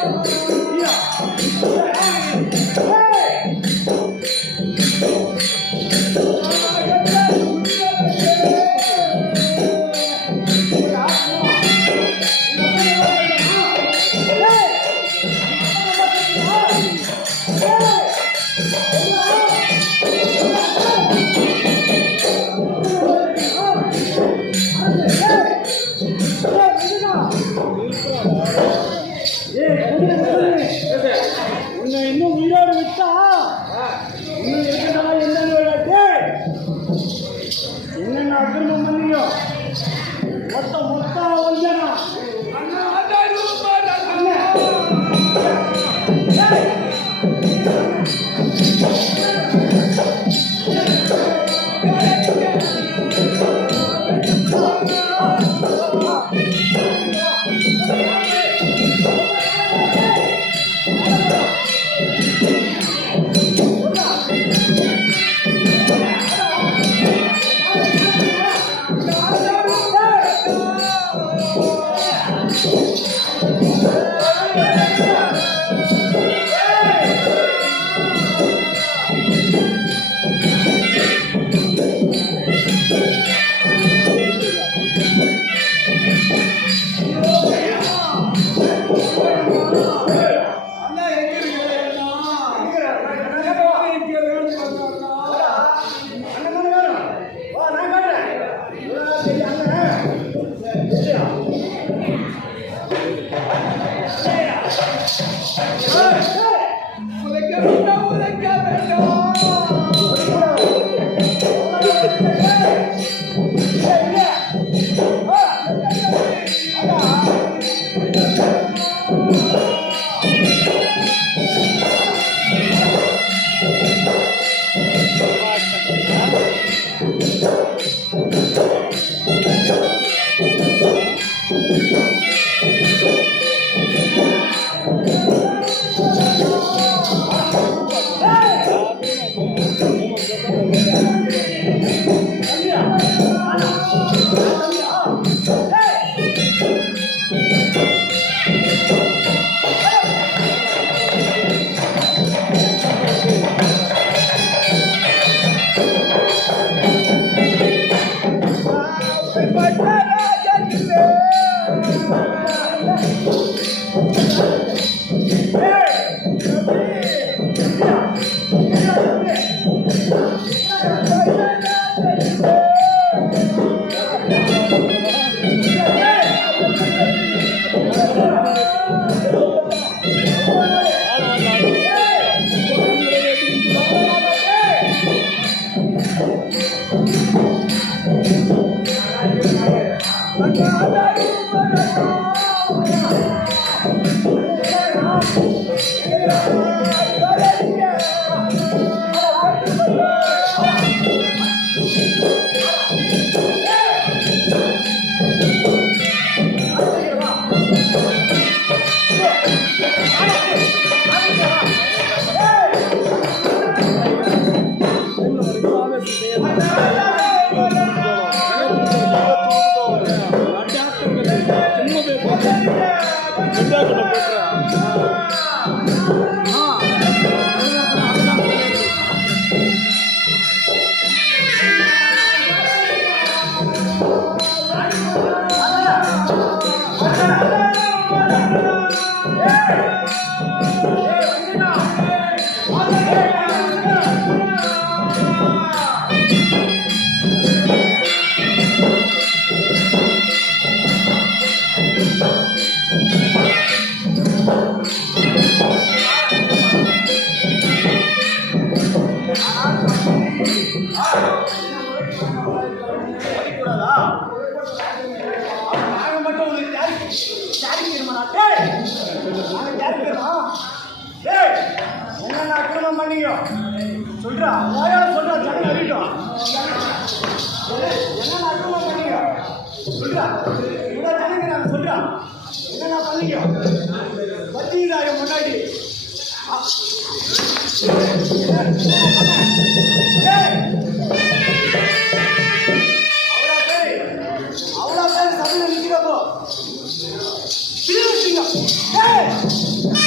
இன்னும் உயிரோடு விட்டா என்னென்ன அக்கிரமம் பண்ணியோ மொத்தா வந்தனா என்னென்ன அக்கிரமம் பண்ணீங்க சொல்றா சொல்றா ஜனம் அறிவிட்டோம் என்னென்ன அக்கிரமம் பண்ணீங்க சொல்றா இவ்வளோ ஜனங்க நான் சொல்றா என்னென்ன பண்ணீங்க பத்திராயம் முன்னாடி அவ்வளோ பேர் சபையில் நிற்கிறப்போ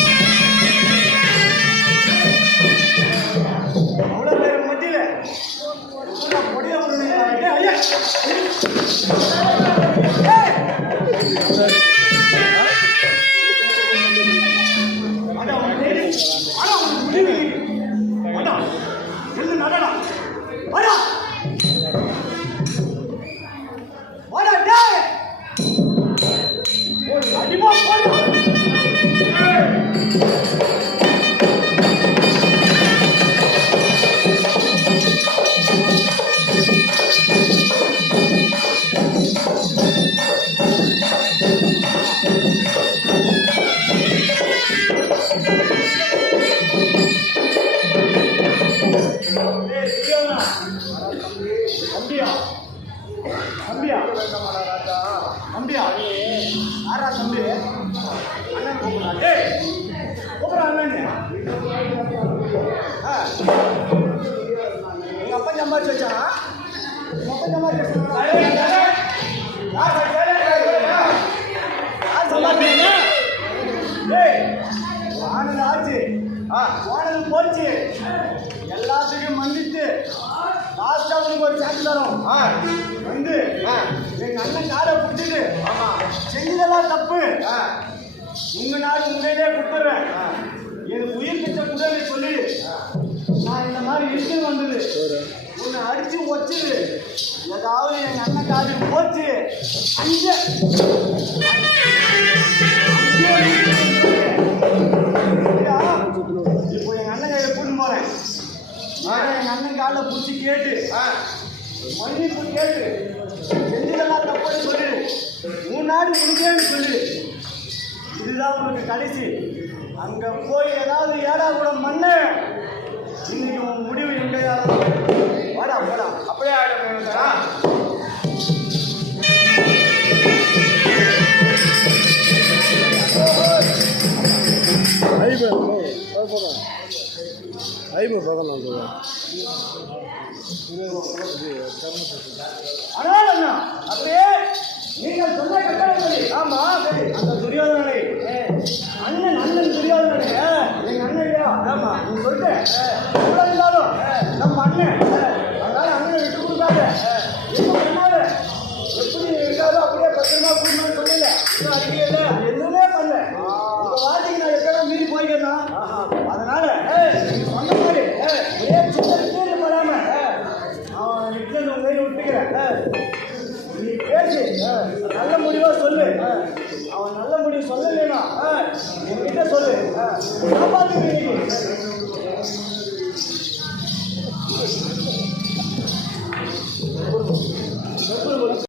போச்சு எல்லாத்துக்கும் மன்னித்து லாஸ்டா உனக்கு ஒரு சான்ஸ் தரோம் வந்து எங்க அண்ணன் காரை பிடிச்சிட்டு செஞ்சதெல்லாம் தப்பு உங்க நாடு உண்மையிலே கொடுத்துறேன் எனக்கு உயிர் பிச்சை குடலை சொல்லி நான் இந்த மாதிரி விஷயம் வந்தது உன்னை அடிச்சு வச்சுது ஏதாவது எங்க அண்ணன் காரு போச்சு அங்கே இப்போ எங்க அண்ணன் கையில கூட்டு போறேன் எங்க அண்ணன் காலை பிடிச்சி கேட்டு மன்னிப்பு கேட்டு செஞ்சதெல்லாம் தப்புன்னு சொல்லு உன் நாடு உனக்கேன்னு சொல்லு இதுதான் உனக்கு கடைசி அங்க போய் ஏதாவது ஏடா கூட மண்ணு இன்னைக்கு உன் முடிவு எங்கேயா வாடா போடா அப்படியே ஆயிடும் அப்படியே நீங்கள் சொன்ன கட்டளை ஆமா சரி அந்த துரியோதனனை அண்ணன் துரியோதனனை எங்க அண்ணன் இல்லையா ஆமா நீ சொல்லிட்டு எவ்வளவு இருந்தாலும் நம்ம அண்ணன் அதனால அண்ணனை விட்டு கொடுக்காத என்ன பண்ணாத எப்படி இருக்காதோ அப்படியே பத்திரமா கூடணும்னு சொல்லல இன்னும் அறிக்கை இல்லை எதுவுமே பண்ணல உங்க வார்த்தைக்கு நான் எப்படா மீறி போய்க்கிறேன் அதனால நீங்க சொன்ன மாதிரி ஒரே சின்ன படாம அவன் உங்க விட்டுக்கிறேன் நீ பேசி நல்ல முடிவா சொல்லு அவன் நல்ல முடிவு சொல்லலைன்னா என்கிட்ட சொல்லு காப்பாத்துக்கு